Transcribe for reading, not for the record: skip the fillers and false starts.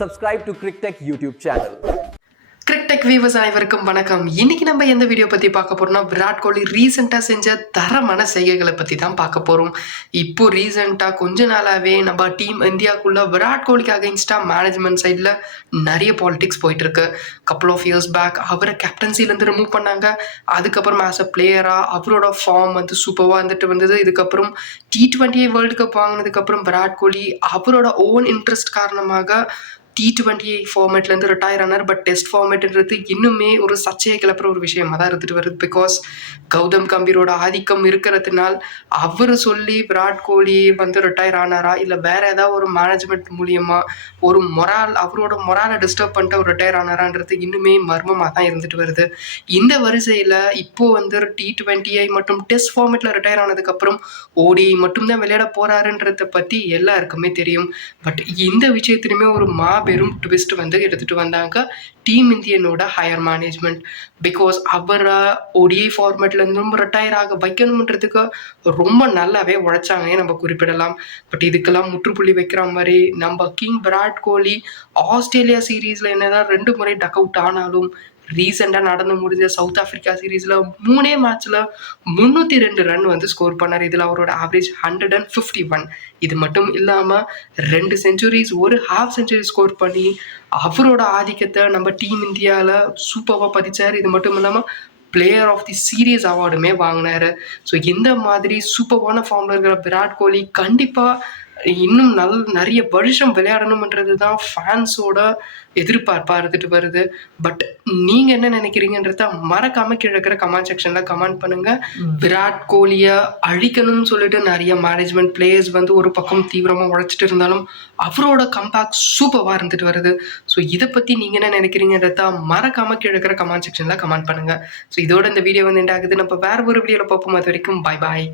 subscribe to CrickTech YouTube channel. CrickTech viewers அனைவருக்கும் வணக்கம். இன்னைக்கு நம்ம எந்த வீடியோ பத்தி பார்க்க போறோம்னா, விராட் கோலி ரீசெண்டா செஞ்ச தரமான செய்கைகளை பத்தி தான் பார்க்க போறோம். இப்போ ரீசெண்டா கொஞ்ச நாளாவே நம்ம டீம் இந்தியாக்குள்ள விராட் கோலிக்கு அகைன்ஸ்டா மேனேஜ்மெண்ட் சைட்ல நிறைய பாலிடிக்ஸ் போயிட்டு இருக்கு. கப்புள் ஆஃப் இயர்ஸ் பேக் அவரை கேப்டன்சில இருந்து ரிமூவ் பண்ணாங்க. அதுக்கப்புறம் ஆஸ் அ பிளேயரா அவரோட ஃபார்ம் வந்து சூப்பர்வா வந்துட்டு வந்தது. இதுக்கப்புறம் T20 வேர்ல்டு கப் வாங்கினதுக்கு அப்புறம் விராட் கோலி அவரோட ஓன் இன்ட்ரெஸ்ட் காரணமாக T20 ஃபார்மேட்லேருந்து ரிட்டையர் ஆனார். பட் டெஸ்ட் ஃபார்மேட்ன்றது இன்னுமே ஒரு சர்ச்சையை கிளப்புற ஒரு விஷயமா தான் இருந்துட்டு வருது. பிகாஸ் கௌதம் கம்பீரோட ஆதிக்கம் இருக்கிறதுனால் அவர் சொல்லி விராட் கோலி வந்து ரிட்டையர் ஆனாரா, இல்லை வேற ஏதாவது ஒரு மேனேஜ்மெண்ட் மூலியமா ஒரு அவரோட மொராலை டிஸ்டர்ப் பண்ணிட்டு அவர் ரிட்டையர் ஆனாரான்றது இன்னுமே மர்மமாக தான் இருந்துட்டு வருது. இந்த வரிசையில் இப்போ வந்து T20 மற்றும் டெஸ்ட் ஃபார்மேட்டில் ரிட்டையர் ஆனதுக்கப்புறம் ODI மட்டும்தான் விளையாட போறாருன்றதை பற்றி எல்லாருக்குமே தெரியும். பட் இந்த விஷயத்திலுமே ஒரு பெரும் ட்விஸ்ட் வந்து எடுத்துட்டு வந்தாங்க டீம் இந்தியனோட ஹையர் மேனேஜ்மெண்ட். பிகாஸ் அவரை ODI ஃபார்மேட்ல இருந்தும் ரிட்டையர் ஆக வைக்கணும்ன்றதுக்கு ரொம்ப நல்லாவே உழைச்சாங்கன்னே நம்ம குறிப்பிடலாம். பட் இதுக்கெல்லாம் முற்றுப்புள்ளி வைக்கிற மாதிரி நம்ம கிங் விராட் கோலி ஆஸ்திரேலியா சீரீஸ்ல என்னதான் 2 முறை டக் அவுட் ஆனாலும் ரீசெண்டாக நடந்து முடிஞ்ச சவுத் ஆஃப்ரிக்கா சீரீஸில் 3 மேட்ச்சில் 302 ரன் வந்து ஸ்கோர் பண்ணார். இதில் அவரோட ஆவரேஜ் 151. இது மட்டும் இல்லாமல் 2 செஞ்சுரிஸ், ஒரு ஹாஃப் செஞ்சுரி ஸ்கோர் பண்ணி அவரோட ஆதிக்கத்தை நம்ம டீம் இந்தியாவில் சூப்பராக பதிச்சார். இது மட்டும் இல்லாமல் பிளேயர் ஆஃப் தி சீரீஸ் அவார்டுமே வாங்கினாரு. ஸோ இந்த மாதிரி சூப்பரான ஃபார்மில் இருக்கிற விராட் கோலி கண்டிப்பாக இன்னும் நிறைய வருஷம் விளையாடணும்ன்றது தான் ஃபேன்ஸோட எதிர்பார்ப்பாக இருந்துட்டு வருது. பட் நீங்கள் என்ன நினைக்கிறீங்கன்றத மறக்காம கீழே இருக்கிற கமெண்ட் செக்ஷனில் கமெண்ட் பண்ணுங்க. விராட் கோலியை அழிக்கணும்னு சொல்லிட்டு நிறைய மேனேஜ்மெண்ட் பிளேயர்ஸ் வந்து ஒரு பக்கம் தீவிரமாக உழைச்சிட்டு இருந்தாலும் அவரோட கம்பேக் சூப்பராக இருந்துட்டு வருது. ஸோ இதை பற்றி நீங்கள் என்ன நினைக்கிறீங்கன்றத மறக்காம கீழே இருக்கிற கமெண்ட் செக்ஷனில் கமெண்ட் பண்ணுங்க. ஸோ இதோட இந்த வீடியோ வந்து என்ன ஆகுது, நம்ம வேற ஒரு வீடியோவில் பார்ப்போம். அது வரைக்கும் பாய் பாய்.